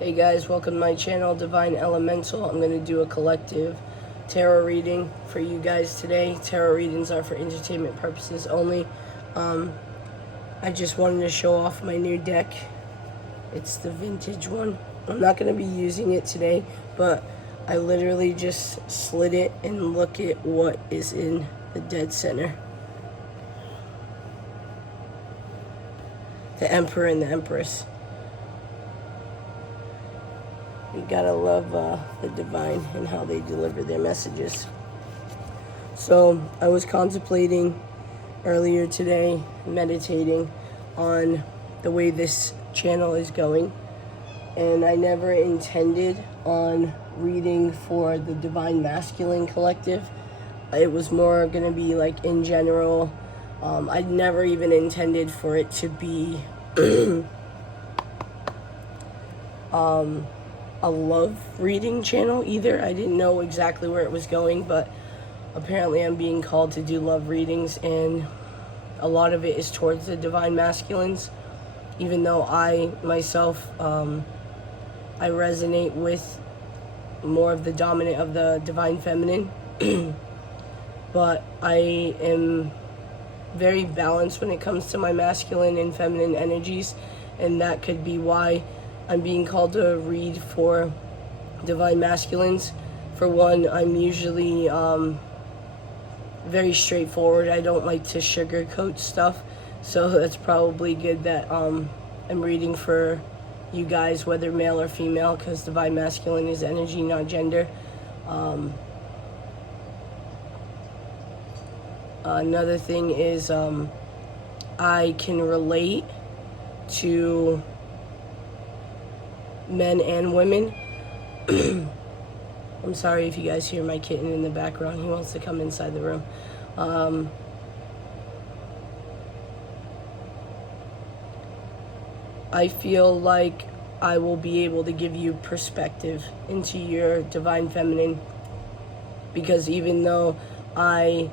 Hey guys, welcome to my channel, Divine Elemental. I'm going to do a collective tarot reading for you guys today. Tarot readings are for entertainment purposes only. I just wanted to show off my new deck. It's the vintage one. I'm not going to be using it today, but I literally just slid it and look at what is in the dead center. The Emperor and the Empress. You gotta love the divine and how they deliver their messages. So I was contemplating earlier today, meditating on the way this channel is going, and I never intended on reading for the Divine Masculine Collective. It was more gonna be like in general. I never even intended for it to be a love reading channel either. I didn't know exactly where it was going, but apparently I'm being called to do love readings, and a lot of it is towards the divine masculines, even though I myself I resonate with more of the dominant of the divine feminine. But I am very balanced when it comes to my masculine and feminine energies, and that could be why I'm being called to read for divine masculines. For one, I'm usually very straightforward. I don't like to sugarcoat stuff, so that's probably good that I'm reading for you guys, whether male or female, because divine masculine is energy, not gender. Another thing is I can relate to men and women. I'm sorry if you guys hear my kitten in the background. He wants to come inside the room. I feel like I will be able to give you perspective into your divine feminine, because even though I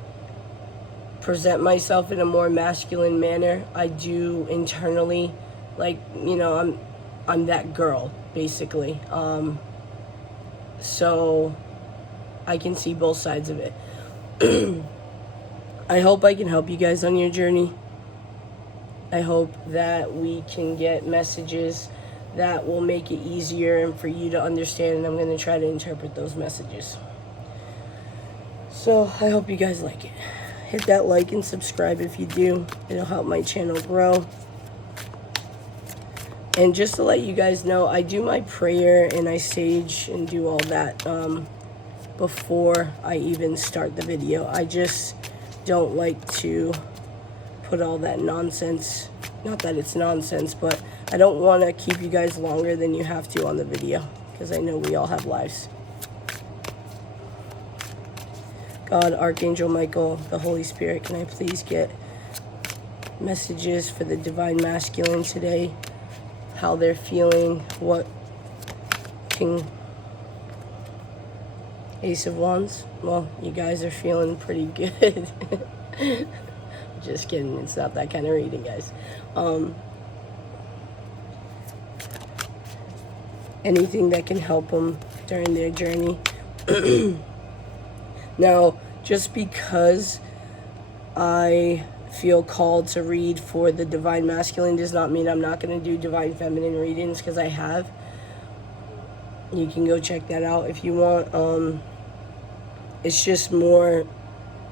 present myself in a more masculine manner, I do internally, like, you know, I'm that girl, basically. So I can see both sides of it. I hope I can help you guys on your journey. I hope that we can get messages that will make it easier and for you to understand, and I'm going to try to interpret those messages. So I hope you guys like it. Hit that like and subscribe if you do. It'll help my channel grow. And just to let you guys know, I do my prayer and I sage and do all that before I even start the video. I just don't like to put all that nonsense. Not that it's nonsense, but I don't want to keep you guys longer than you have to on the video, because I know we all have lives. God, Archangel Michael, the Holy Spirit, can I please get messages for the divine masculine today? How they're feeling, what can... Ace of Wands. Well, you guys are feeling pretty good. Just kidding, it's not that kind of reading, guys. Anything that can help them during their journey. Now, just because I feel called to read for the divine masculine does not mean I'm not going to do divine feminine readings, because I have. You can go check that out if you want. It's just more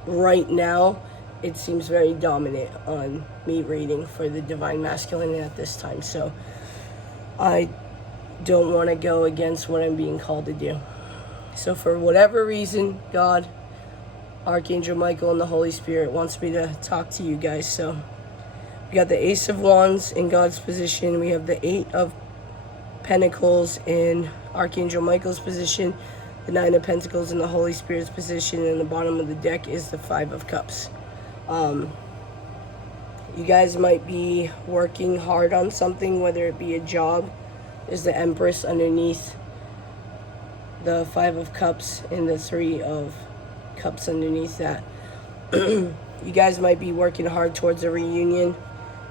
right now, it seems very dominant on me reading for the divine masculine at this time, so I don't want to go against what I'm being called to do. So for whatever reason, God, Archangel Michael, and the Holy Spirit wants me to talk to you guys. So we got the Ace of Wands in God's position. We have the Eight of Pentacles in Archangel Michael's position. The Nine of Pentacles in the Holy Spirit's position. And the bottom of the deck is the Five of Cups. You guys might be working hard on something, whether it be a job. There's the Empress underneath the Five of Cups and the Three of Cups underneath that. You guys might be working hard towards a reunion,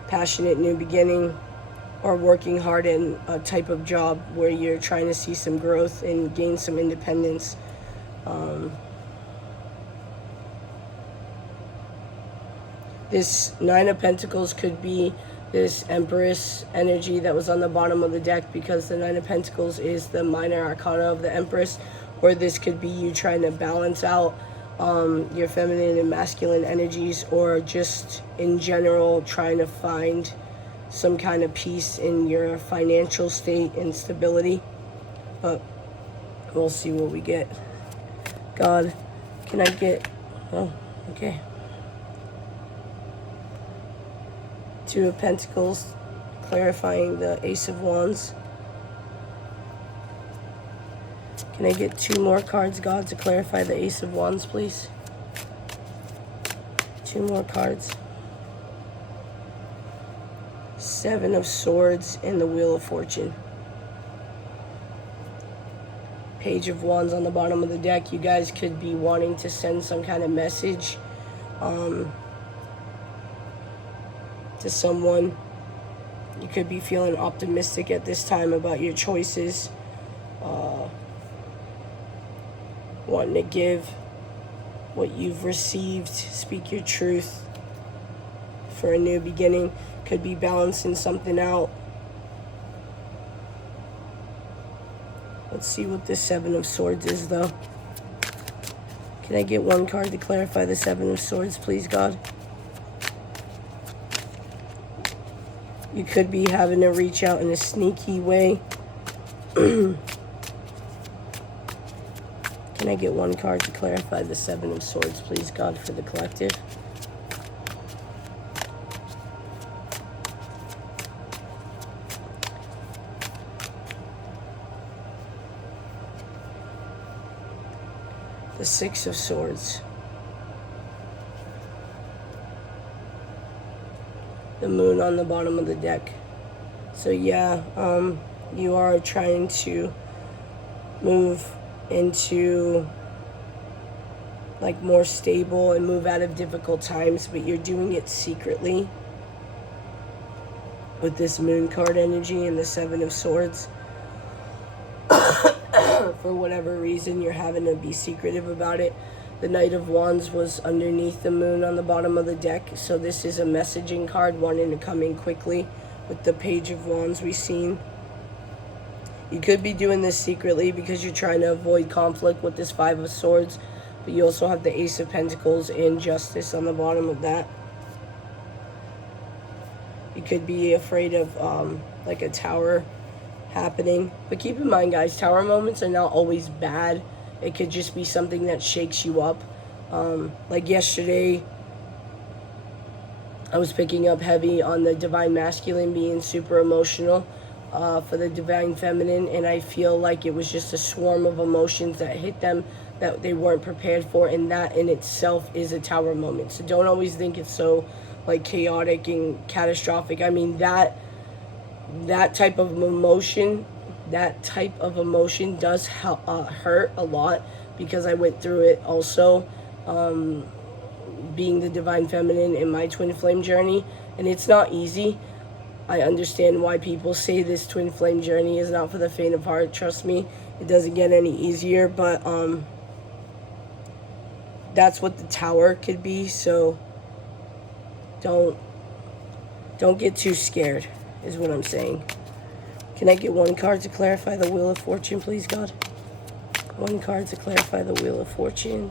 passionate new beginning, or working hard in a type of job where you're trying to see some growth and gain some independence. This Nine of Pentacles could be this Empress energy that was on the bottom of the deck, because the Nine of Pentacles is the minor arcana of the Empress. Or this could be you trying to balance out your feminine and masculine energies, or just in general trying to find some kind of peace in your financial state and stability. But we'll see what we get. God, can I get... Oh, okay. Two of Pentacles, clarifying the Ace of Wands. Can I get 2 more cards, God, to clarify the Ace of Wands, please? 2 more cards. 7 of Swords and the Wheel of Fortune. Page of Wands on the bottom of the deck. You guys could be wanting to send some kind of message to someone. You could be feeling optimistic at this time about your choices. Wanting to give what you've received, speak your truth for a new beginning. Could be balancing something out. Let's see what this 7 of Swords is, though. Can I get 1 card to clarify the 7 of Swords, please, God? You could be having to reach out in a sneaky way. Can I get 1 card to clarify the 7 of Swords, please, God, for the collective? The 6 of Swords. The Moon on the bottom of the deck. So yeah, you are trying to move into like more stable and move out of difficult times, but you're doing it secretly with this Moon card energy and the 7 of Swords. For whatever reason, you're having to be secretive about it. The Knight of Wands was underneath the Moon on the bottom of the deck, so this is a messaging card wanting to come in quickly with the Page of Wands we've seen. You could be doing this secretly because you're trying to avoid conflict with this 5 of Swords, but you also have the Ace of Pentacles and Justice on the bottom of that. You could be afraid of like a tower happening, but keep in mind, guys, tower moments are not always bad. It could just be something that shakes you up. Like yesterday, I was picking up heavy on the Divine Masculine being super emotional for the Divine Feminine, and I feel like it was just a swarm of emotions that hit them that they weren't prepared for, and that in itself is a tower moment. So don't always think it's so like chaotic and catastrophic. I mean, that type of emotion does hurt a lot, because I went through it also, being the Divine Feminine in my twin flame journey, and it's not easy. I understand why people say this twin flame journey is not for the faint of heart. Trust me, it doesn't get any easier, but that's what the Tower could be. So don't get too scared, is what I'm saying. Can I get 1 card to clarify the Wheel of Fortune, please, God? 1 card to clarify the Wheel of Fortune.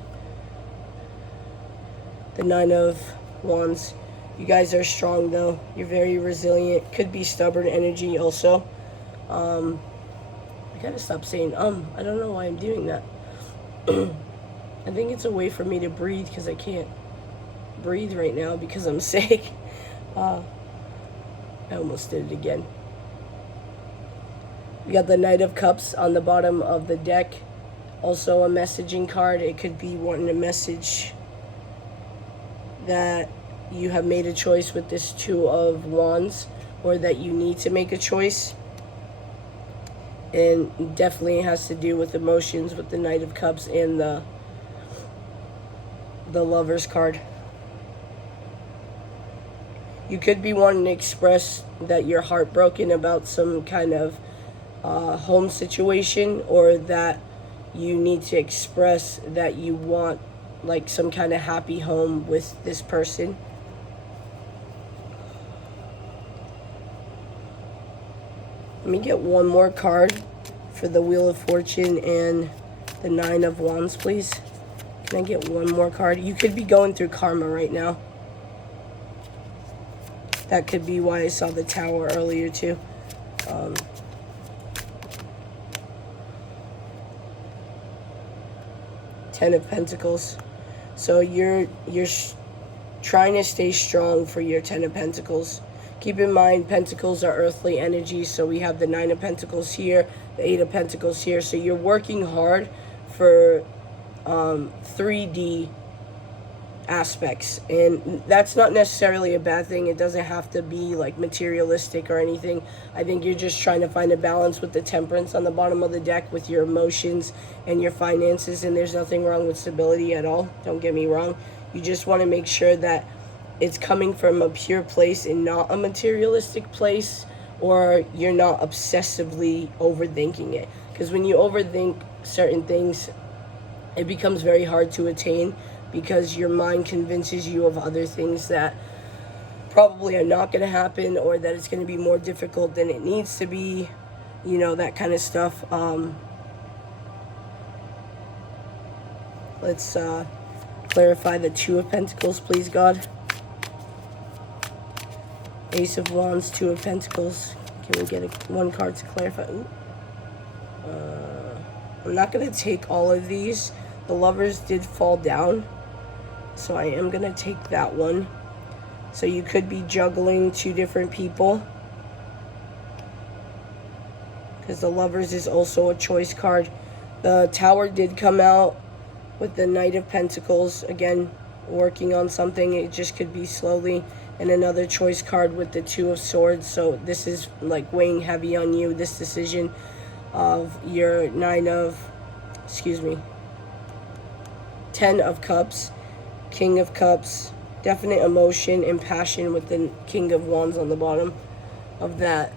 The 9 of Wands. You guys are strong, though. You're very resilient. Could be stubborn energy also. I gotta stop saying I don't know why I'm doing that. I think it's a way for me to breathe, because I can't breathe right now because I'm sick. I almost did it again. We got the Knight of Cups on the bottom of the deck. Also a messaging card. It could be wanting a message that you have made a choice with this 2 of Wands, or that you need to make a choice. And definitely has to do with emotions with the Knight of Cups and the Lover's card. You could be wanting to express that you're heartbroken about some kind of home situation, or that you need to express that you want like some kind of happy home with this person. Let me get one more card for the Wheel of Fortune and the Nine of Wands, please. Can I get one more card? You could be going through karma right now. That could be why I saw the Tower earlier too. Ten of Pentacles. So you're trying to stay strong for your Ten of Pentacles. Keep in mind, Pentacles are earthly energy, so we have the Nine of Pentacles here, the Eight of Pentacles here. So you're working hard for 3D aspects, and that's not necessarily a bad thing. It doesn't have to be like materialistic or anything. I think you're just trying to find a balance with the Temperance on the bottom of the deck with your emotions and your finances, and there's nothing wrong with stability at all. Don't get me wrong. You just want to make sure that it's coming from a pure place and not a materialistic place, or you're not obsessively overthinking it. Because when you overthink certain things, it becomes very hard to attain, because your mind convinces you of other things that probably are not going to happen, or that it's going to be more difficult than it needs to be, you know, that kind of stuff. Let's clarify the Two of Pentacles, please, God. Ace of Wands, Two of Pentacles. Can we get one card to clarify? I'm not going to take all of these. The Lovers did fall down, so I am going to take that one. So you could be juggling two different people, because the Lovers is also a choice card. The Tower did come out with the Knight of Pentacles. Again, working on something. It just could be slowly. And another choice card with the Two of Swords. So this is like weighing heavy on you, this decision of your Ten of Cups, King of Cups, definite emotion and passion with the King of Wands on the bottom of that.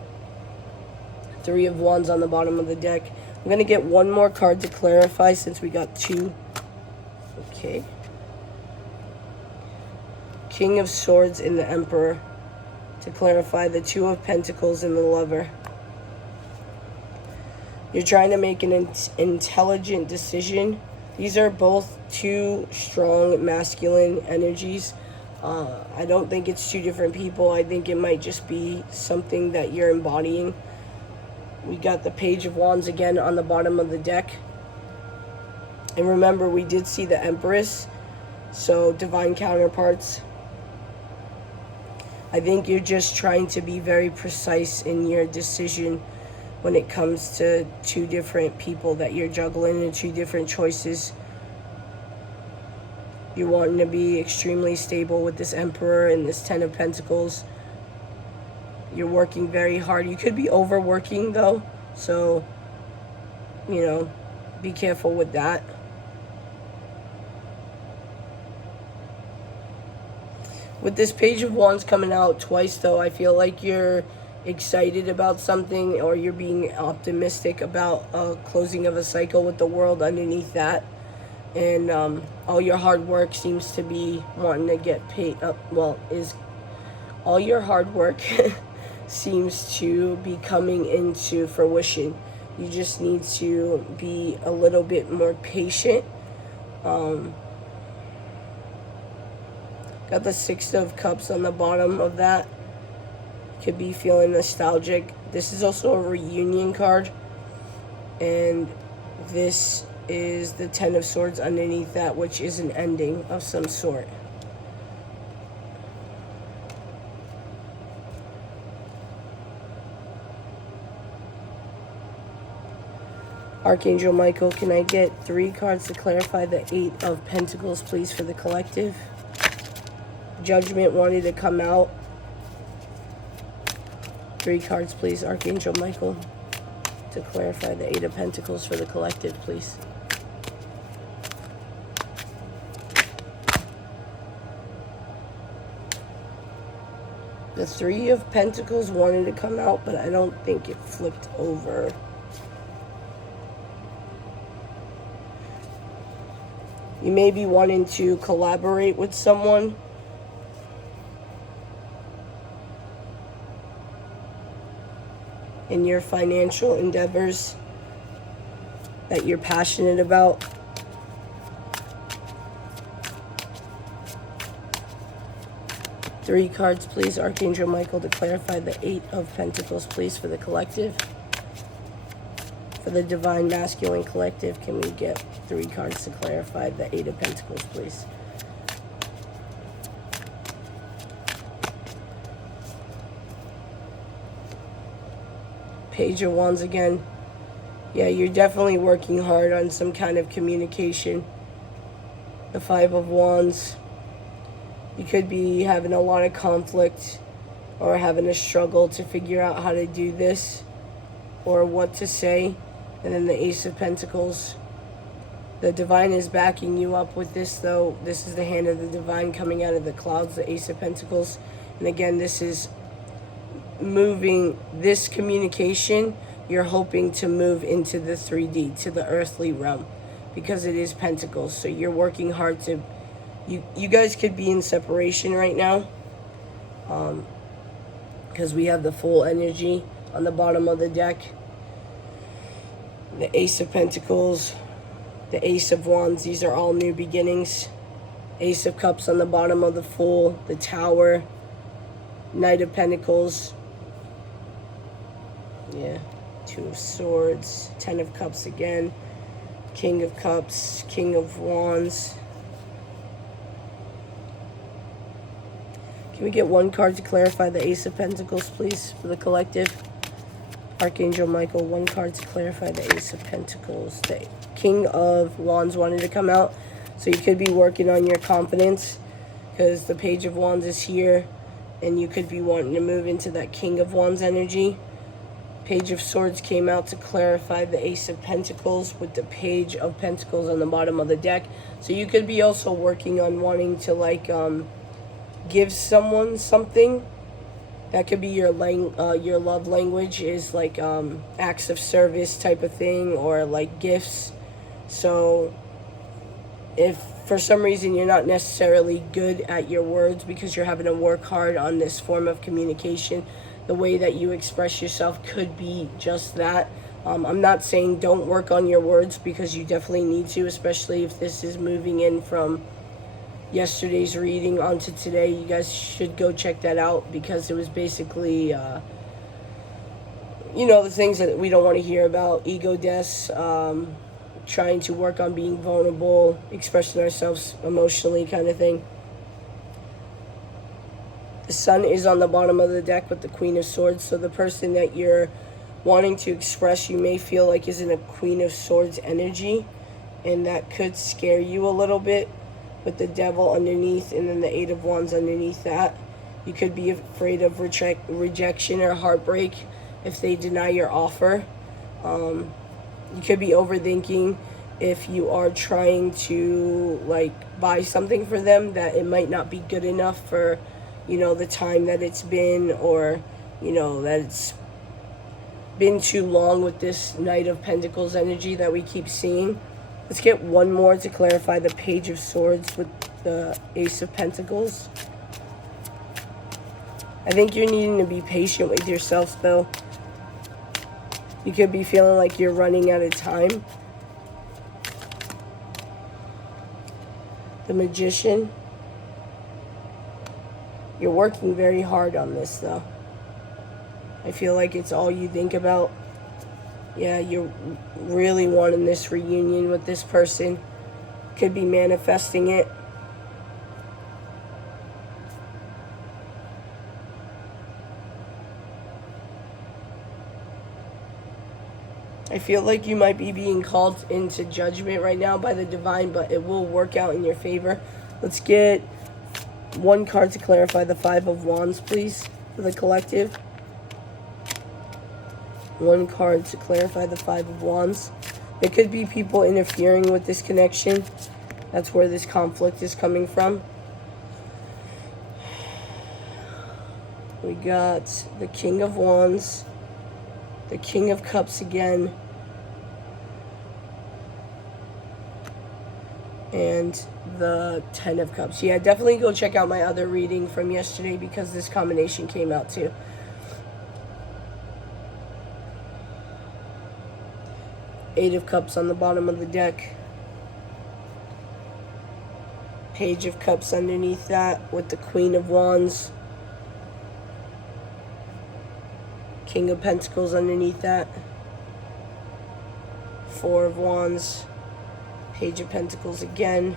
Three of Wands on the bottom of the deck. I'm going to get one more card to clarify since we got two. Okay. King of Swords and the Emperor to clarify the Two of Pentacles and the Lover. You're trying to make an intelligent decision. These are both two strong masculine energies. I don't think it's two different people. I think it might just be something that you're embodying. We got the Page of Wands again on the bottom of the deck. And remember, we did see the Empress. So, divine counterparts. I think you're just trying to be very precise in your decision when it comes to two different people that you're juggling and two different choices. You're wanting to be extremely stable with this Emperor and this Ten of Pentacles. You're working very hard. You could be overworking though, so, you know, be careful with that. With this Page of Wands coming out twice, though, I feel like you're excited about something, or you're being optimistic about a closing of a cycle with the World underneath that. And all your hard work seems to be wanting to get paid up. All your hard work seems to be coming into fruition. You just need to be a little bit more patient. Got the Six of Cups on the bottom of that. Could be feeling nostalgic. This is also a reunion card. And this is the Ten of Swords underneath that, which is an ending of some sort. Archangel Michael, can I get 3 cards to clarify the Eight of Pentacles, please, for the collective? Judgment wanted to come out. 3 cards, please, Archangel Michael, to clarify the Eight of Pentacles for the collective, please. The Three of Pentacles wanted to come out, but I don't think it flipped over. You may be wanting to collaborate with someone. In your financial endeavors that you're passionate about. Three cards, please. Archangel Michael, to clarify the Eight of Pentacles, please, for the collective. For the Divine Masculine Collective, can we get 3 cards to clarify the Eight of Pentacles, please? Page of Wands again. Yeah, you're definitely working hard on some kind of communication. The Five of Wands. You could be having a lot of conflict or having a struggle to figure out how to do this or what to say. And then the Ace of Pentacles. The Divine is backing you up with this, though. This is the hand of the Divine coming out of the clouds, the Ace of Pentacles. And again, this is moving this communication. You're hoping to move into the 3D, to the earthly realm, because it is Pentacles. So you're working hard to... You guys could be in separation right now. Because we have the full energy on the bottom of the deck. The Ace of Pentacles, the Ace of Wands, these are all new beginnings. Ace of Cups on the bottom of the Fool, the Tower, Knight of Pentacles. Yeah, Two of Swords, Ten of Cups again, King of Cups, King of Wands. Can we get 1 card to clarify the Ace of Pentacles, please, for the collective? Archangel Michael, 1 card to clarify the Ace of Pentacles. The King of Wands wanted to come out. So you could be working on your confidence because the Page of Wands is here. And you could be wanting to move into that King of Wands energy. Page of Swords came out to clarify the Ace of Pentacles with the Page of Pentacles on the bottom of the deck. So you could be also working on wanting to, like, give someone something. That could be your love language, is like acts of service type of thing, or like gifts. So if for some reason you're not necessarily good at your words because you're having to work hard on this form of communication, the way that you express yourself could be just that. I'm not saying don't work on your words, because you definitely need to, especially if this is moving in from yesterday's reading onto today. You guys should go check that out, because it was basically you know, the things that we don't want to hear about: ego deaths, trying to work on being vulnerable, expressing ourselves emotionally, kind of thing. The Sun is on the bottom of the deck with the Queen of Swords. So the person that you're wanting to express, you may feel like is in a Queen of Swords energy, and that could scare you a little bit, with the Devil underneath and then the Eight of Wands underneath that. You could be afraid of rejection or heartbreak if they deny your offer. You could be overthinking if you are trying to, like, buy something for them, that it might not be good enough for, you know, the time that it's been, or, you know, that it's been too long with this Knight of Pentacles energy that we keep seeing. Let's get 1 more to clarify the Page of Swords with the Ace of Pentacles. I think you're needing to be patient with yourself, though. You could be feeling like you're running out of time. The Magician. You're working very hard on this, though. I feel like it's all you think about. Yeah, you're really wanting this reunion with this person. Could be manifesting it. I feel like you might be being called into judgment right now by the Divine, but it will work out in your favor. Let's get 1 card to clarify the Five of Wands, please, for the collective. 1 card to clarify the Five of Wands. There could be people interfering with this connection. That's where this conflict is coming from. got the King of Wands, the King of Cups again, and the Ten of Cups. Yeah, definitely go check out my other reading from yesterday because this combination came out too. Eight of Cups on the bottom of the deck. Page of Cups underneath that with the Queen of Wands. King of Pentacles underneath that. Four of Wands. Page of Pentacles again.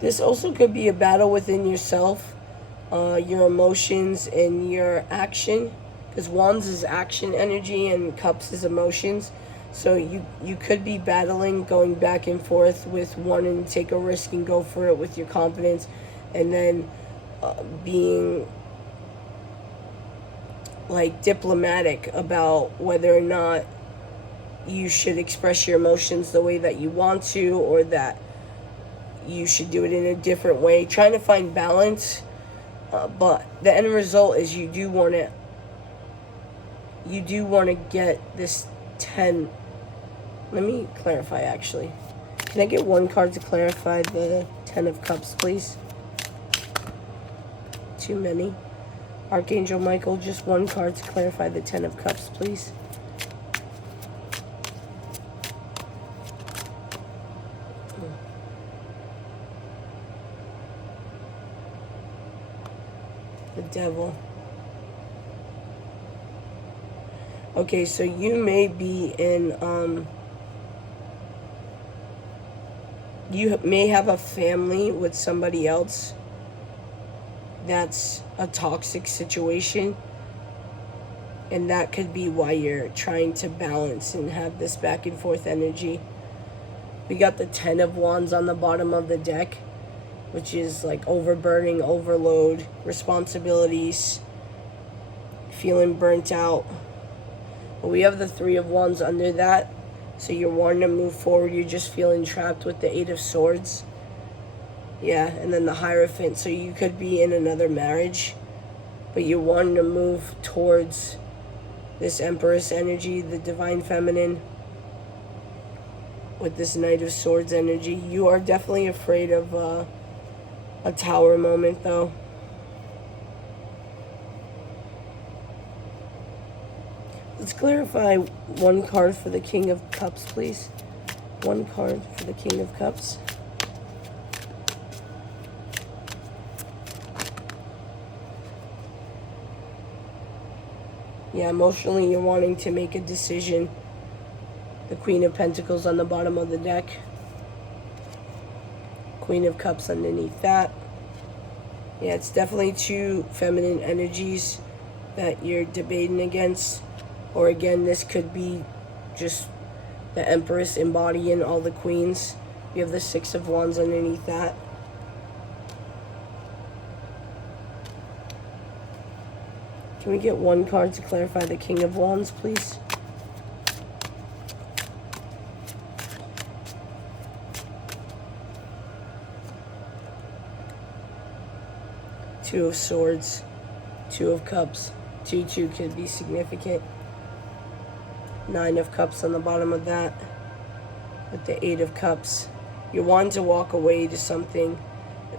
This also could be a battle within yourself, your emotions and your action, because Wands is action energy and Cups is emotions. So you could be battling, going back and forth with wanting to take a risk and go for it with your confidence, and then being like diplomatic about whether or not you should express your emotions the way that you want to, or that you should do it in a different way, trying to find balance. But the end result is you do want to get this 10. Let me clarify, actually. Can I get one card to clarify the 10 of Cups, please? Too many. Archangel Michael, just one card to clarify the 10 of Cups, please. The Devil. Okay, so you may be in, you may have a family with somebody else that's a toxic situation, and that could be why you're trying to balance and have this back and forth energy. We got the 10 of Wands on the bottom of the deck, which is like overburdening, overload, responsibilities, feeling burnt out. But we have the 3 of Wands under that, so you're wanting to move forward. You're just feeling trapped with the 8 of Swords. Yeah, and then the Hierophant. So you could be in another marriage, but you're wanting to move towards this Empress energy, the Divine Feminine, with this Knight of Swords energy. You are definitely afraid of a Tower moment, though. Let's clarify one card for the King of Cups, please. One card for the King of Cups. Yeah, emotionally you're wanting to make a decision. The Queen of Pentacles on the bottom of the deck. Queen of Cups underneath that. Yeah, it's definitely two feminine energies that you're debating against. Or again, this could be just the Empress embodying all the queens. You have the 6 of Wands underneath that. Can we get one card to clarify the King of Wands, please? Two of Swords, 2 of Cups. 2 could be significant. 9 of Cups on the bottom of that, with the 8 of Cups. You're wanting to walk away to something,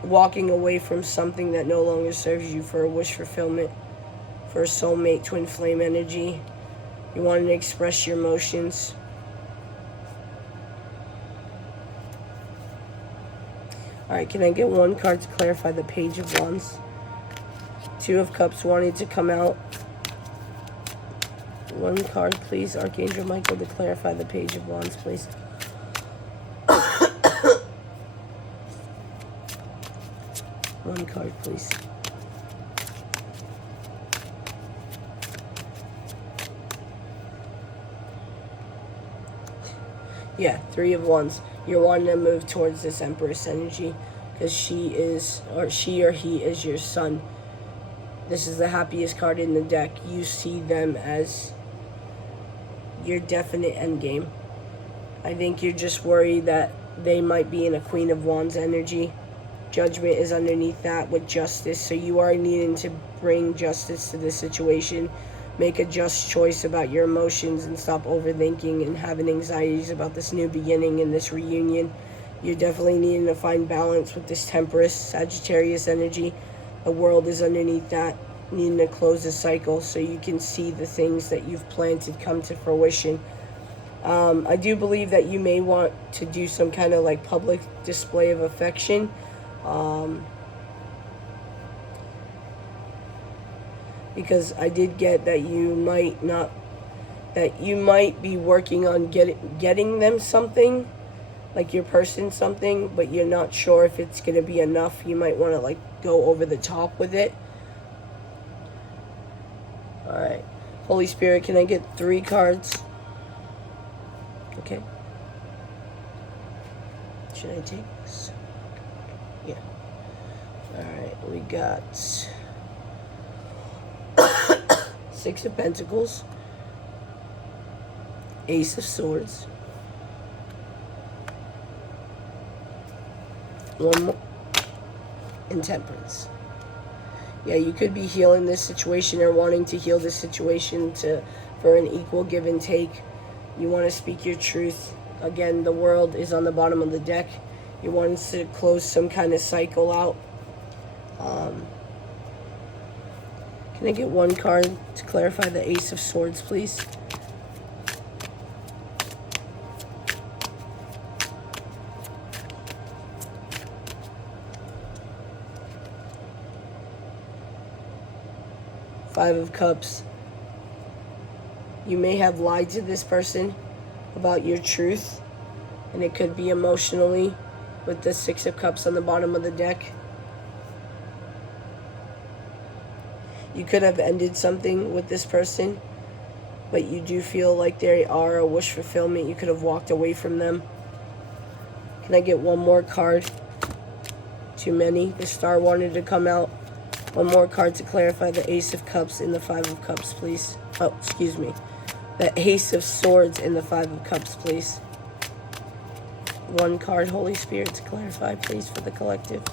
walking away from something that no longer serves you, for a wish fulfillment, for a soulmate, twin flame energy. You want to express your emotions. Alright, can I get one card to clarify the Page of Wands? 2 of Cups wanting to come out. One card, please. Archangel Michael, to clarify the Page of Wands, please. One card, please. Yeah, 3 of Wands. You're wanting to move towards this Empress energy because she or he is your son. This is the happiest card in the deck. You see them as your definite end game. I think you're just worried that they might be in a Queen of Wands energy. Judgment is underneath that with justice. So you are needing to bring justice to this situation. Make a just choice about your emotions and stop overthinking and having anxieties about this new beginning and this reunion. You're definitely needing to find balance with this Temperance, Sagittarius energy. The world is underneath that, needing to close the cycle so you can see the things that you've planted come to fruition. I do believe that you may want to do some kind of like public display of affection. Because I did get that you might be working on getting them something, like your person something, but you're not sure if it's going to be enough. You might want to like go over the top with it. All right. Holy Spirit, can I get 3 cards? Okay. Should I take this? Yeah. Alright, we got 6 of Pentacles, Ace of Swords, 1 more, and Temperance. Yeah, you could be healing this situation or wanting to heal this situation for an equal give and take. You want to speak your truth. Again, the world is on the bottom of the deck. You want to close some kind of cycle out. Can I get 1 card to clarify the Ace of Swords, please? Five of Cups. You may have lied to this person about your truth, and it could be emotionally with the 6 of Cups on the bottom of the deck. You could have ended something with this person, but you do feel like they are a wish fulfillment. You could have walked away from them. Can I get 1 more card? Too many. The Star wanted to come out. 1 more card to clarify the Ace of Cups and the 5 of Cups, please. Oh, excuse me. The Ace of Swords and the 5 of Cups, please. 1 card, Holy Spirit, to clarify, please, for the collective.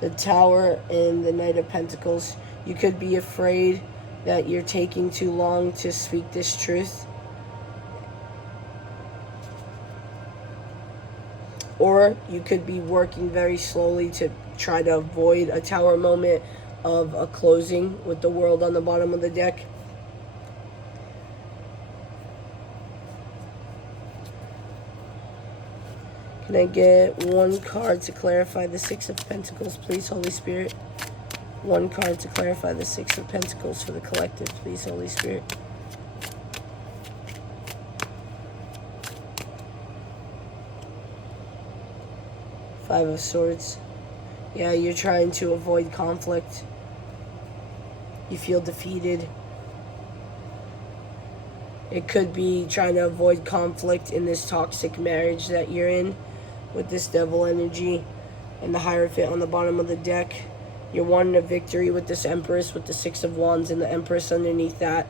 The Tower and the Knight of Pentacles. You could be afraid that you're taking too long to speak this truth. Or you could be working very slowly to try to avoid a Tower moment of a closing with the World on the bottom of the deck. Can I get 1 card to clarify the 6 of Pentacles, please, Holy Spirit? 1 card to clarify the 6 of Pentacles for the collective, please, Holy Spirit. Five of Swords. Yeah, you're trying to avoid conflict. You feel defeated. It could be trying to avoid conflict in this toxic marriage that you're in with this Devil energy and the Hierophant on the bottom of the deck. You're wanting a victory with this Empress, with the 6 of Wands and the Empress underneath that.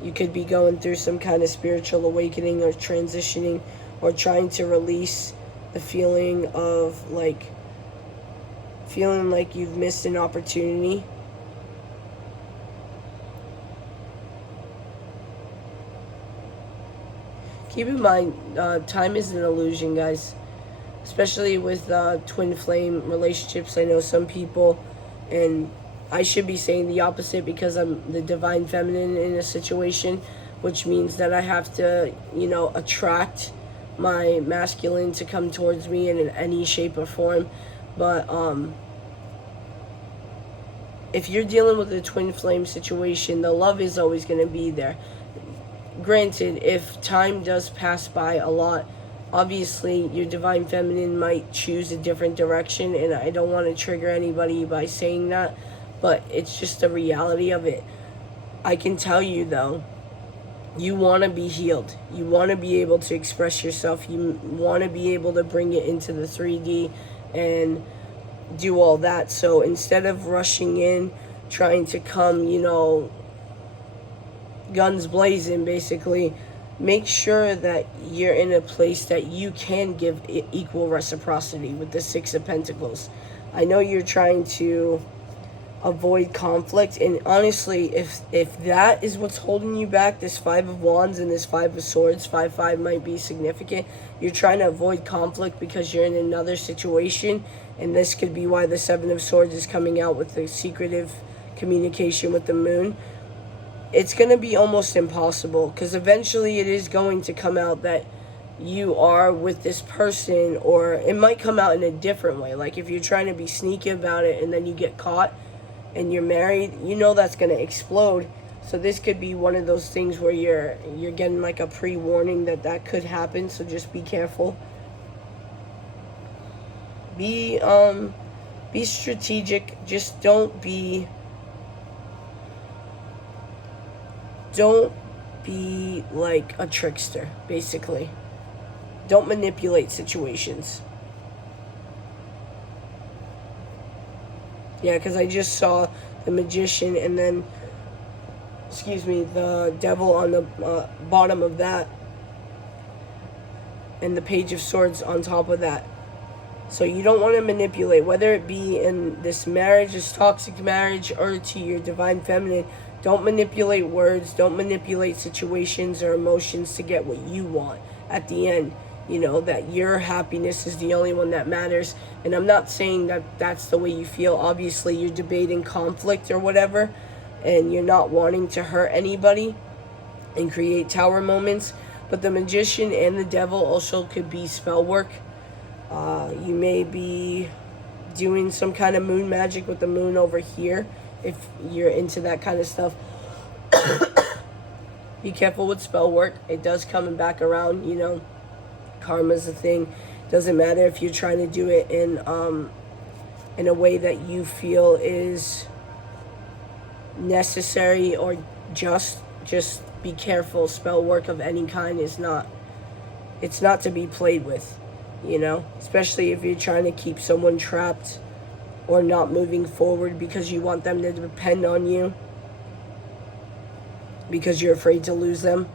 You could be going through some kind of spiritual awakening or transitioning or trying to release the feeling of feeling like you've missed an opportunity. Keep in mind, time is an illusion, guys. Especially with twin flame relationships. I know some people, and I should be saying the opposite because I'm the divine feminine in a situation, which means that I have to, attract my masculine to come towards me in any shape or form. But if you're dealing with a twin flame situation, the love is always going to be there. Granted, if time does pass by a lot, obviously your divine feminine might choose a different direction, and I don't want to trigger anybody by saying that, but it's just the reality of it. I can tell you though, you want to be healed. You want to be able to express yourself. You want to be able to bring it into the 3D and do all that. So instead of rushing in, trying to come, guns blazing, basically, make sure that you're in a place that you can give equal reciprocity with the Six of Pentacles. I know you're trying to avoid conflict, and honestly, if that is what's holding you back, this Five of Wands and this Five of Swords, 5-5 might be significant. You're trying to avoid conflict because you're in another situation, and this could be why the Seven of Swords is coming out with the secretive communication with the Moon. It's going to be almost impossible, because eventually it is going to come out that you are with this person, or it might come out in a different way. Like if you're trying to be sneaky about it and then you get caught and you're married, that's going to explode. So this could be one of those things where you're getting like a pre-warning that could happen. So just be careful. Be strategic. Just don't be like a trickster, basically. Don't manipulate situations. Yeah, because I just saw the Magician and then, the Devil on the bottom of that. And the Page of Swords on top of that. So you don't want to manipulate, whether it be in this marriage, this toxic marriage, or to your Divine Feminine. Don't manipulate words. Don't manipulate situations or emotions to get what you want at the end. That your happiness is the only one that matters. And I'm not saying that that's the way you feel. Obviously, you're debating conflict or whatever, and you're not wanting to hurt anybody and create tower moments. But the Magician and the Devil also could be spell work. You may be doing some kind of moon magic with the moon over here if you're into that kind of stuff. Be careful with spell work. It does come back around, Karma's a thing. Doesn't matter if you're trying to do it in a way that you feel is necessary or just be careful. Spell work of any kind it's not to be played with, especially if you're trying to keep someone trapped or not moving forward because you want them to depend on you because you're afraid to lose them.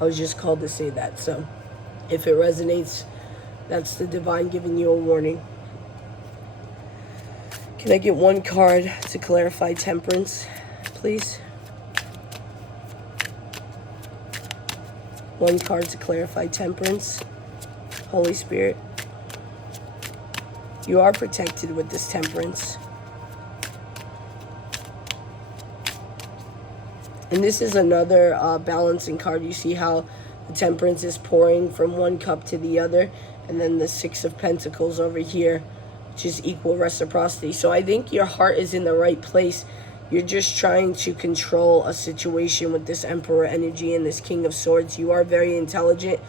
I was just called to say that, so if it resonates, that's the Divine giving you a warning. Can I get one card to clarify Temperance, please? One card to clarify Temperance. Holy Spirit. You are protected with this Temperance. And this is another balancing card. You see how the Temperance is pouring from one cup to the other. And then the Six of Pentacles over here, which is equal reciprocity. So I think your heart is in the right place. You're just trying to control a situation with this Emperor energy and this King of Swords. You are very intelligent,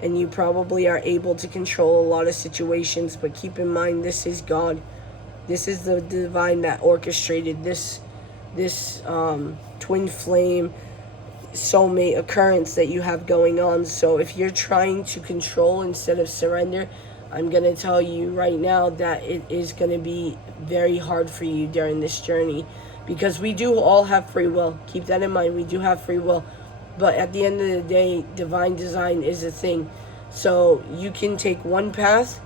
and you probably are able to control a lot of situations. But keep in mind, this is God. This is the Divine that orchestrated this twin flame soulmate occurrence that you have going on. So if you're trying to control instead of surrender, I'm going to tell you right now that it is going to be very hard for you during this journey, because we do all have free will. Keep that in mind. We do have free will. But at the end of the day, divine design is a thing. So you can take one path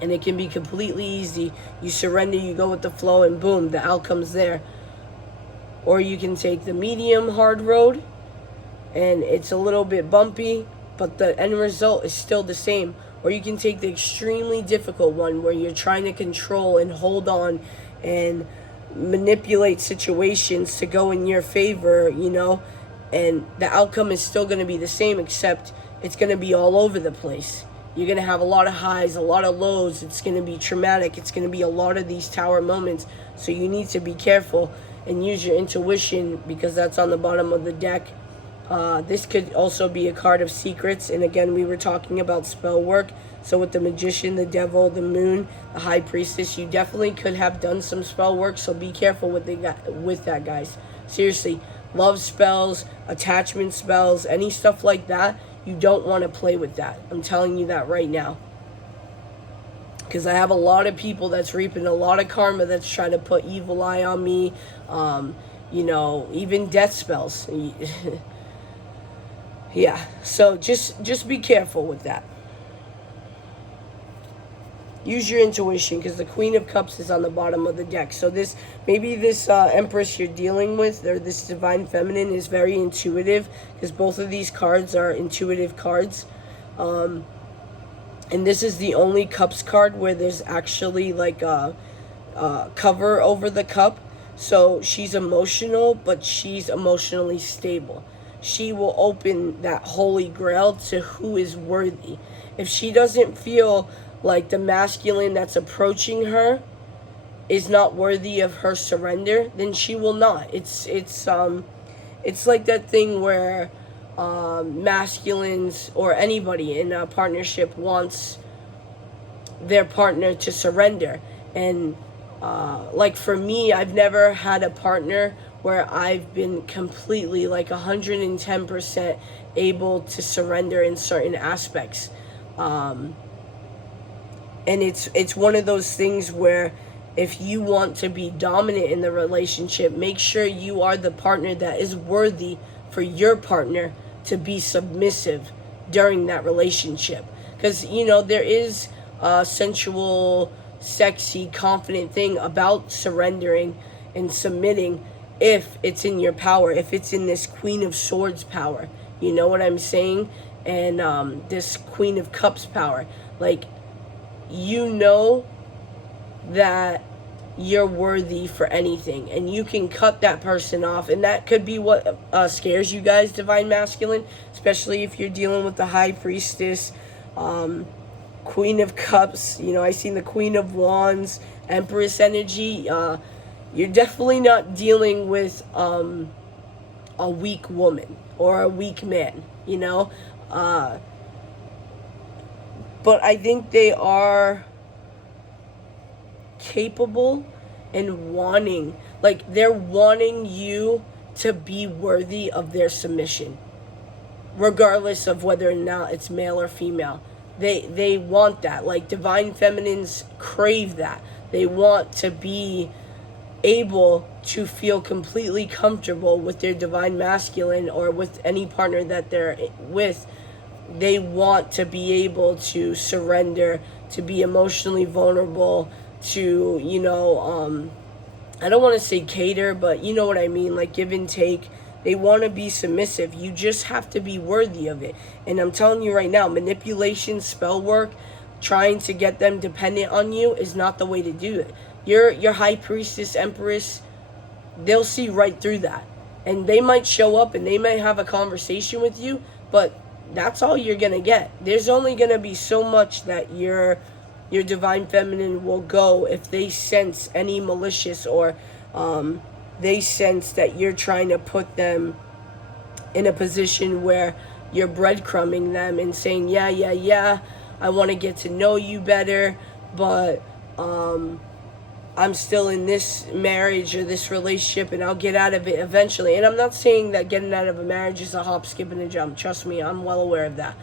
and it can be completely easy. You surrender, you go with the flow, and boom, the outcome's there. Or you can take the medium hard road and it's a little bit bumpy, but the end result is still the same. Or you can take the extremely difficult one where you're trying to control and hold on and manipulate situations to go in your favor, and the outcome is still going to be the same, except it's going to be all over the place. You're going to have a lot of highs, a lot of lows. It's going to be traumatic. It's going to be a lot of these tower moments. So you need to be careful and use your intuition, because that's on the bottom of the deck. This could also be a card of secrets. And again, we were talking about spell work. So with the Magician, the Devil, the Moon, the High Priestess, you definitely could have done some spell work. So be careful with that, guys. Seriously, love spells, attachment spells, any stuff like that, You don't want to play with that. I'm telling you that right now. Because I have a lot of people that's reaping a lot of karma that's trying to put evil eye on me. Even death spells. Yeah, so just be careful with that. Use your intuition, because the Queen of Cups is on the bottom of the deck. So this Empress you're dealing with, or this Divine Feminine, is very intuitive, because both of these cards are intuitive cards. And this is the only Cups card where there's actually like a cover over the cup. So she's emotional, but she's emotionally stable. She will open that holy grail to who is worthy. If she doesn't feel like the masculine that's approaching her is not worthy of her surrender, then she will not. It's like that thing where masculines or anybody in a partnership wants their partner to surrender. And like for me, I've never had a partner where I've been completely like 110% able to surrender in certain aspects. And it's one of those things where if you want to be dominant in the relationship, make sure you are the partner that is worthy for your partner to be submissive during that relationship. Because, there is a sensual, sexy, confident thing about surrendering and submitting if it's in your power, if it's in this Queen of Swords power. You know what I'm saying? And this Queen of Cups power. Like, that you're worthy for anything, and you can cut that person off, and that could be what scares you guys, Divine Masculine, especially if you're dealing with the High Priestess, Queen of Cups. I seen the Queen of Wands, Empress energy. You're definitely not dealing with a weak woman or a weak man, but I think they are capable and they're wanting you to be worthy of their submission, regardless of whether or not it's male or female. They want that. Like, Divine Feminines crave that. They want to be able to feel completely comfortable with their Divine Masculine or with any partner that they're with. They want to be able to surrender, to be emotionally vulnerable, to, I don't want to say cater, but you know what I mean, like give and take. They want to be submissive. You just have to be worthy of it. And I'm telling you right now, manipulation, spell work, trying to get them dependent on you is not the way to do it. Your High Priestess, Empress, they'll see right through that. And they might show up and they might have a conversation with you, but that's all you're going to get. There's only going to be so much that your Divine Feminine will go if they sense any malicious or they sense that you're trying to put them in a position where you're breadcrumbing them and saying, yeah, I want to get to know you better, but I'm still in this marriage or this relationship and I'll get out of it eventually. And I'm not saying that getting out of a marriage is a hop, skip, and a jump. Trust me, I'm well aware of that.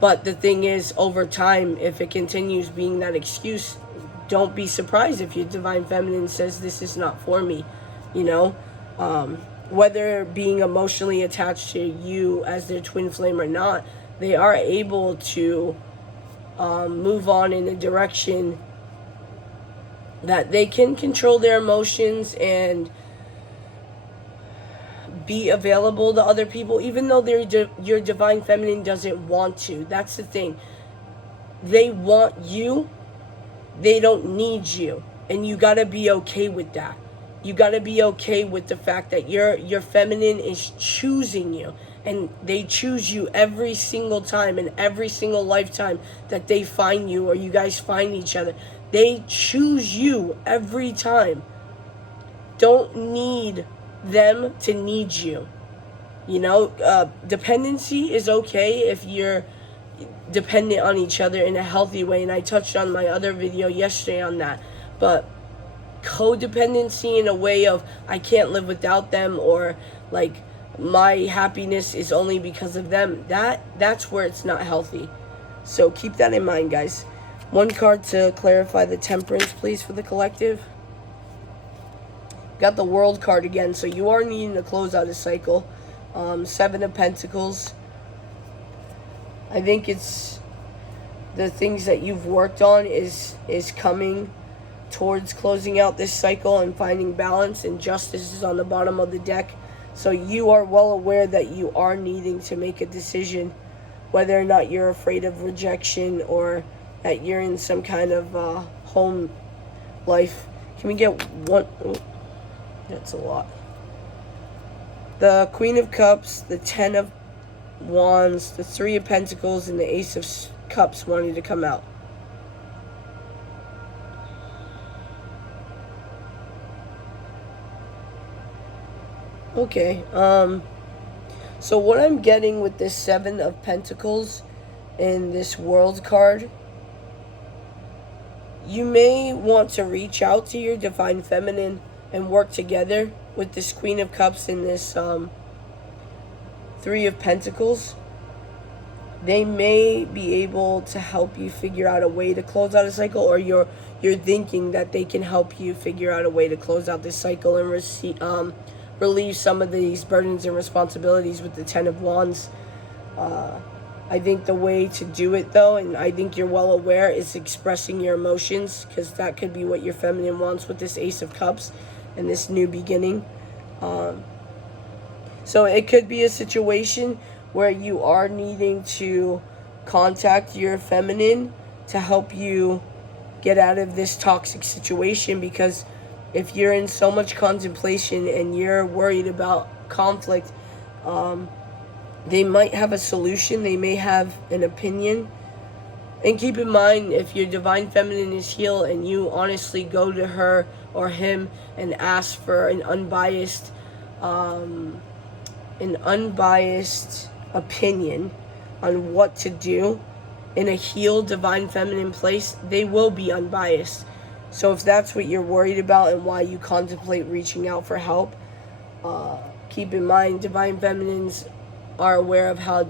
But the thing is, over time, if it continues being that excuse, don't be surprised if your Divine Feminine says this is not for me, whether being emotionally attached to you as their twin flame or not, they are able to move on in a direction that they can control their emotions and be available to other people, even though your Divine Feminine doesn't want to. That's the thing. They want you. They don't need you. And you got to be okay with that. You got to be okay with the fact that your feminine is choosing you. And they choose you every single time, and every single lifetime that they find you or you guys find each other. They choose you every time. Don't need them to need you. Dependency is okay if you're dependent on each other in a healthy way, and I touched on my other video yesterday on that. But codependency in a way of I can't live without them, or like my happiness is only because of them, that's where it's not healthy. So keep that in mind, guys. One card to clarify the temperance, please, for the collective. Got the World card again, so you are needing to close out a cycle. Seven of Pentacles. I think it's the things that you've worked on is coming towards closing out this cycle and finding balance, and Justice is on the bottom of the deck. So you are well aware that you are needing to make a decision, whether or not you're afraid of rejection or that you're in some kind of home life. Can we get one? Oh, that's a lot. The Queen of Cups, the Ten of Wands, the Three of Pentacles, and the Ace of Cups wanting to come out. Okay, so what I'm getting with this Seven of Pentacles in this World card, you may want to reach out to your Divine Feminine and work together with this Queen of Cups and this Three of Pentacles. They may be able to help you figure out a way to close out a cycle, or you're thinking that they can help you figure out a way to close out this cycle and relieve some of these burdens and responsibilities with the Ten of Wands. I think the way to do it, though, and I think you're well aware, is expressing your emotions, because that could be what your feminine wants with this Ace of Cups and this new beginning. So it could be a situation where you are needing to contact your feminine to help you get out of this toxic situation, because if you're in so much contemplation and you're worried about conflict, they might have a solution. They may have an opinion. And keep in mind, if your Divine Feminine is healed and you honestly go to her or him and ask for an unbiased opinion on what to do in a healed Divine Feminine place, they will be unbiased. So if that's what you're worried about and why you contemplate reaching out for help, keep in mind, Divine Feminines are aware of how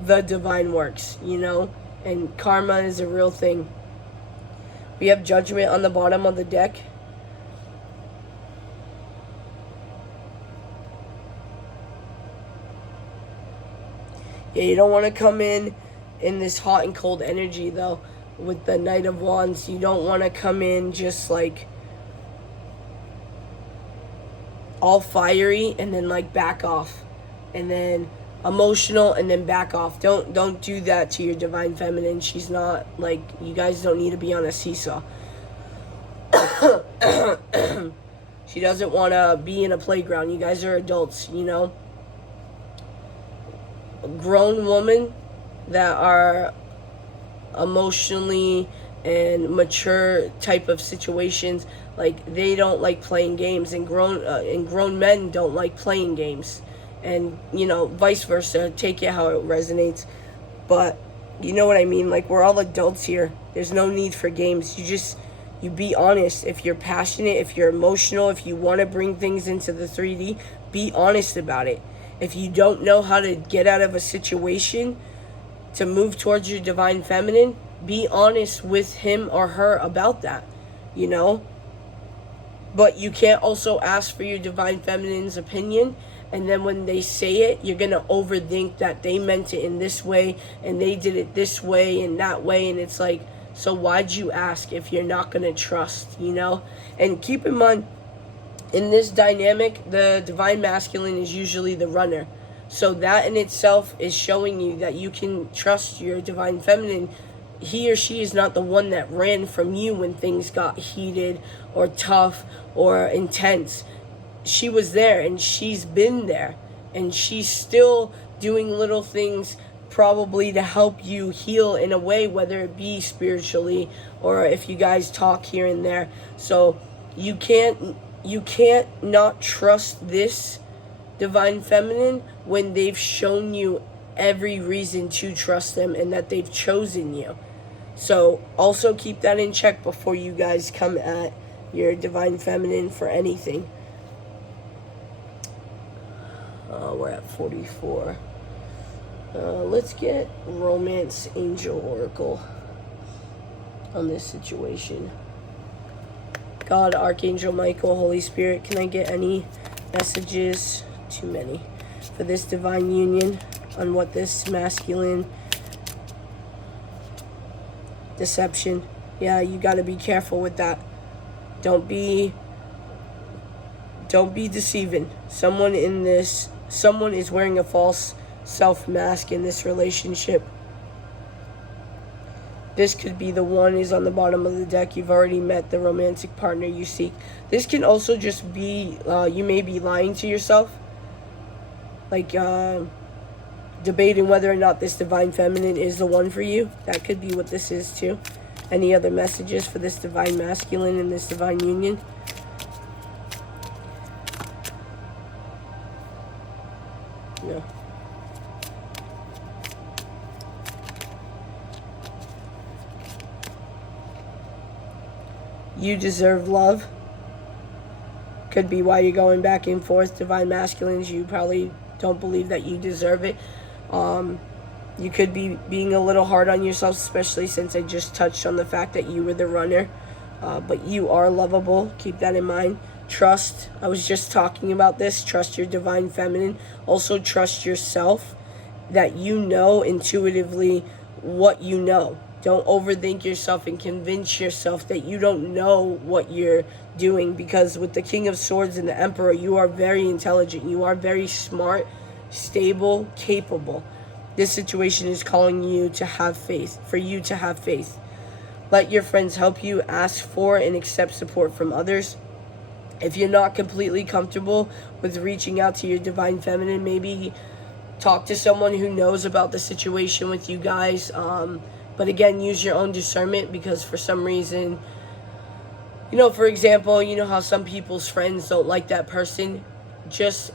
the divine works, you know, and karma is a real thing. We have Judgment on the bottom of the deck. Yeah, you don't want to come in this hot and cold energy, though. With the Knight of Wands, you don't want to come in just like all fiery and then like back off, and then emotional and then back off. Don't do that to your Divine Feminine. She's not like, you guys don't need to be on a seesaw. She doesn't want to be in a playground. You guys are adults, you know. Grown women that are emotionally and mature type of situations, like, they don't like playing games, and grown men don't like playing games, and, you know, vice versa. Take it how it resonates, but you know what I mean. Like, we're all adults here. There's no need for games. You be honest. If you're passionate, if you're emotional, if you want to bring things into the 3D, be honest about it. If you don't know how to get out of a situation to move towards your Divine Feminine, be honest with him or her about that, you know. But you can't also ask for your Divine Feminine's opinion, and then when they say it, you're going to overthink that they meant it in this way, and they did it this way and that way, and it's like, so why'd you ask if you're not going to trust, you know? And keep in mind, in this dynamic, the Divine Masculine is usually the runner. So that in itself is showing you that you can trust your Divine Feminine. He or she is not the one that ran from you when things got heated or tough or intense. She was there, and she's been there, and she's still doing little things probably to help you heal in a way, whether it be spiritually or if you guys talk here and there. So you can't not trust this Divine Feminine when they've shown you every reason to trust them and that they've chosen you. So also keep that in check before you guys come at your Divine Feminine for anything. we're at 44. Let's get Romance Angel Oracle on this situation. God, Archangel Michael, Holy Spirit, can I get any messages? Too many. For this divine union on what this masculine deception. Yeah, you got to be careful with that. Don't be deceiving. Someone is wearing a false self mask in this relationship. This could be the one is on the bottom of the deck. You've already met the romantic partner you seek. This can also just be, you may be lying to yourself. Like, debating whether or not this divine feminine is the one for you. That could be what this is too. Any other messages for this divine masculine and this divine union? No. You deserve love. Could be why you're going back and forth. Divine masculines, you probably don't believe that you deserve it. You could be being a little hard on yourself, especially since I just touched on the fact that you were the runner. But you are lovable. Keep that in mind. Trust. I was just talking about this. Trust your divine feminine. Also trust yourself, that you know intuitively what you know. Don't overthink yourself and convince yourself that you don't know what you're doing, because with the King of Swords and the Emperor, you are very intelligent. You are very smart, stable, capable. This situation is calling you to have faith, for you to have faith. Let your friends help you. Ask for and accept support from others. If you're not completely comfortable with reaching out to your divine feminine, maybe talk to someone who knows about the situation with you guys. But again, use your own discernment, because for some reason, for example, you know how some people's friends don't like that person. Just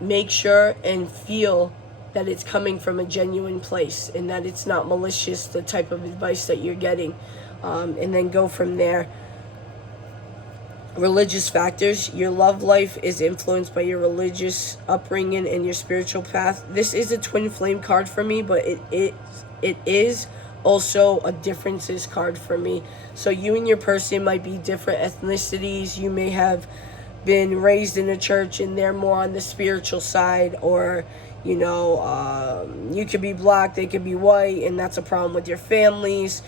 make sure and feel that it's coming from a genuine place and that it's not malicious, the type of advice that you're getting. And then go from there. Religious factors. Your love life is influenced by your religious upbringing and your spiritual path. This is a twin flame card for me, but it is also a differences card for me. So you and your person might be different ethnicities. You may have been raised in a church and they're more on the spiritual side, or you could be black, they could be white, and that's a problem with your families.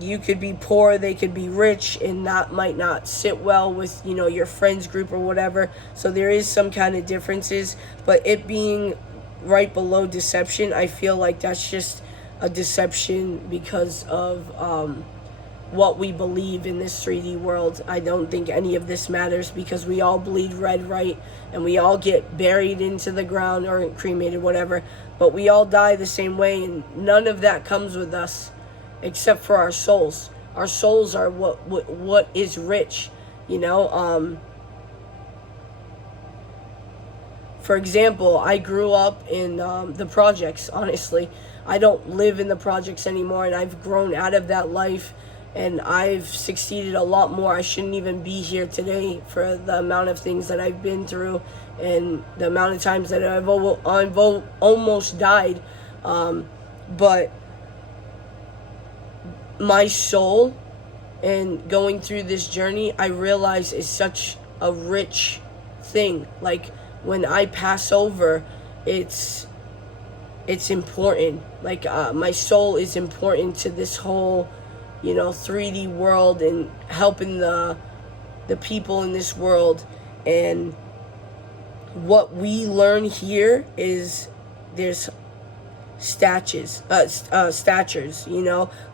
You could be poor, they could be rich, and that might not sit well with your friends group or whatever. So there is some kind of differences, but it being right below deception, I feel like that's just a deception because of what we believe in this 3D world. I don't think any of this matters, because we all bleed red, right? And we all get buried into the ground or cremated, whatever, but we all die the same way, and none of that comes with us except for our souls. Our souls are what is rich, For example, I grew up in the projects, honestly. I don't live in the projects anymore, and I've grown out of that life, and I've succeeded a lot more. I shouldn't even be here today for the amount of things that I've been through and the amount of times that I've almost died. But my soul, and going through this journey, I realize is such a rich thing. Like, when I pass over, it's important. Like, my soul is important to this whole 3D world, and helping the people in this world. And what we learn here is there's statures,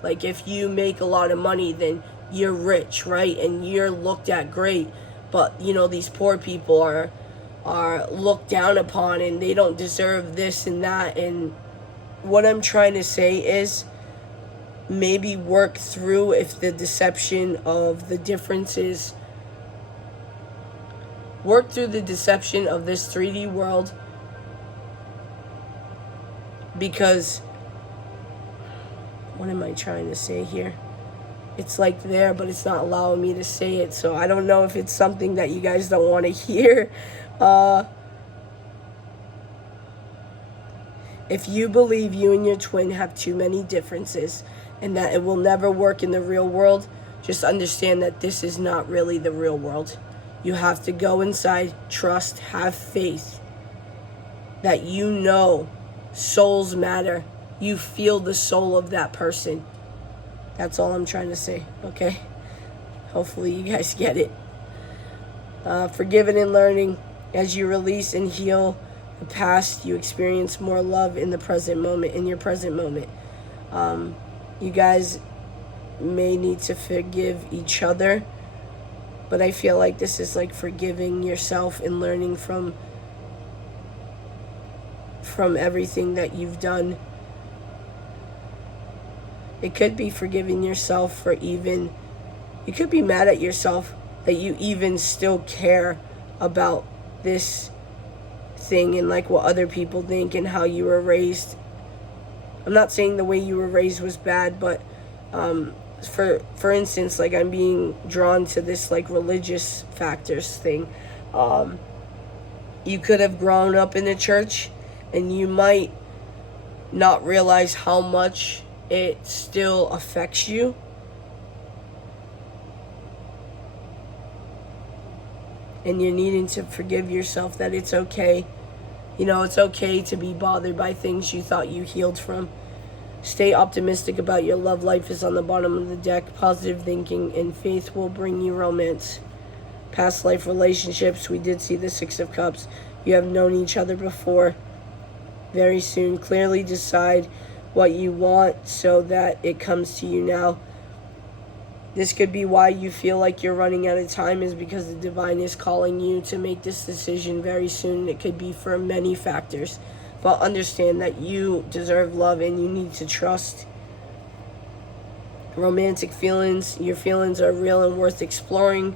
like if you make a lot of money, then you're rich, right? And you're looked at great. But these poor people are looked down upon, and they don't deserve this and that. And what I'm trying to say is, maybe work through if the deception of the differences, work through the deception of this 3D world, because what am I trying to say here? It's like there, but it's not allowing me to say it. So I don't know if it's something that you guys don't want to hear. If you believe you and your twin have too many differences and that it will never work in the real world, just understand that this is not really the real world. You have to go inside, trust, have faith that you know souls matter. You feel the soul of that person. That's all I'm trying to say, okay? Hopefully you guys get it. Forgiving and learning. As you release and heal the past, you experience more love in the present moment, in your present moment. You guys may need to forgive each other, but I feel like this is like forgiving yourself and learning from everything that you've done. It could be forgiving yourself for even, you could be mad at yourself that you even still care about this thing and like what other people think and how you were raised. I'm not saying the way you were raised was bad, but for instance, like I'm being drawn to this like religious factors thing. You could have grown up in the church and you might not realize how much it still affects you. And you're needing to forgive yourself that it's okay. You know, it's okay to be bothered by things you thought you healed from. Stay optimistic about your love life is on the bottom of the deck. Positive thinking and faith will bring you romance. Past life relationships, we did see the Six of Cups. You have known each other before. Very soon, clearly decide what you want so that it comes to you now. This could be why you feel like you're running out of time, is because the divine is calling you to make this decision very soon. It could be for many factors, but understand that you deserve love and you need to trust. Romantic feelings, your feelings are real and worth exploring.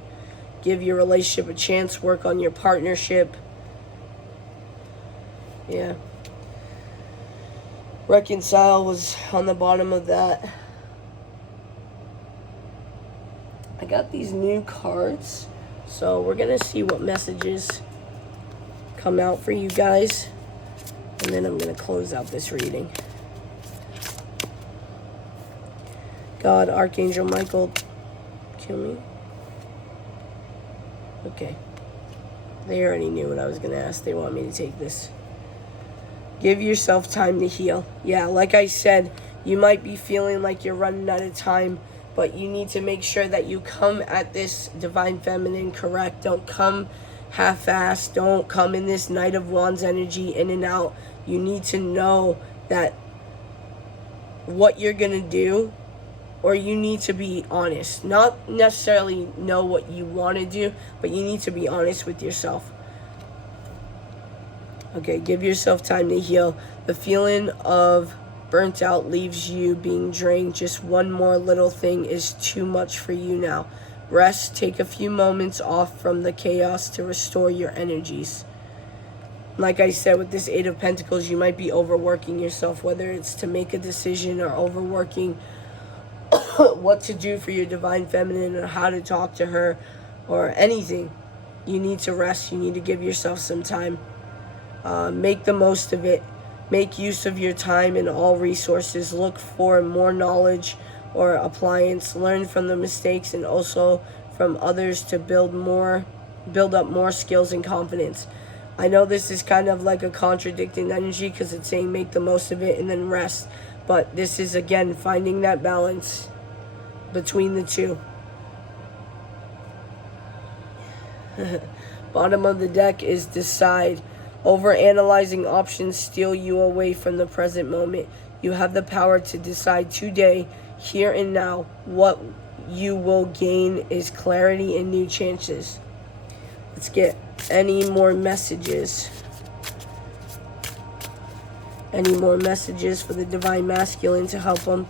Give your relationship a chance, work on your partnership. Yeah. Reconcile was on the bottom of that. I got these new cards, so we're gonna see what messages come out for you guys, and then I'm gonna close out this reading. God, Archangel Michael, kill me. Okay. They already knew what I was gonna ask. They want me to take this. Give yourself time to heal. Yeah, like I said, you might be feeling like you're running out of time, but you need to make sure that you come at this Divine Feminine correct. Don't come half-assed. Don't come in this Knight of Wands energy in and out. You need to know that what you're going to do, or you need to be honest. Not necessarily know what you want to do, but you need to be honest with yourself. Okay, give yourself time to heal. The feeling of burnt out leaves you being drained. Just one more little thing is too much for you now. Rest, take a few moments off from the chaos to restore your energies. Like I said, with this Eight of Pentacles, you might be overworking yourself, whether it's to make a decision or overworking what to do for your Divine Feminine or how to talk to her or anything. You need to rest. You need to give yourself some time. Make the most of it. Make use of your time and all resources. Look for more knowledge or appliance. Learn from the mistakes and also from others to build up more skills and confidence. I know this is kind of like a contradicting energy because it's saying make the most of it and then rest. But this is, again, finding that balance between the two. Bottom of the deck is decide. Overanalyzing options steal you away from the present moment. You have the power to decide today, here and now. What you will gain is clarity and new chances. Let's get any more messages. Any more messages for the Divine Masculine to help them?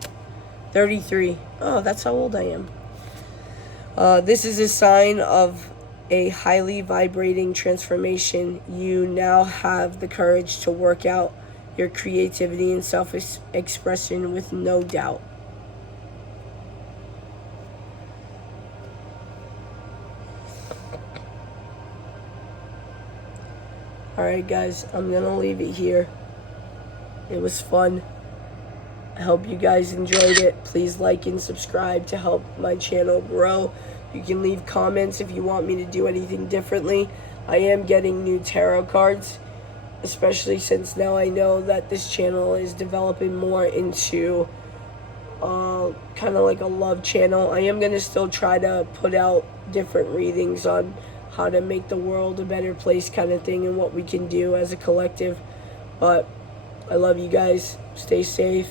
33. Oh, that's how old I am. This is a sign of a highly vibrating transformation. You now have the courage to work out your creativity and self-expression with no doubt. Alright guys, I'm gonna leave it here. It was fun. I hope you guys enjoyed it. Please like and subscribe to help my channel grow. You can leave comments if you want me to do anything differently. I am getting new tarot cards, especially since now I know that this channel is developing more into kind of like a love channel. I am going to still try to put out different readings on how to make the world a better place kind of thing and what we can do as a collective. But I love you guys. Stay safe.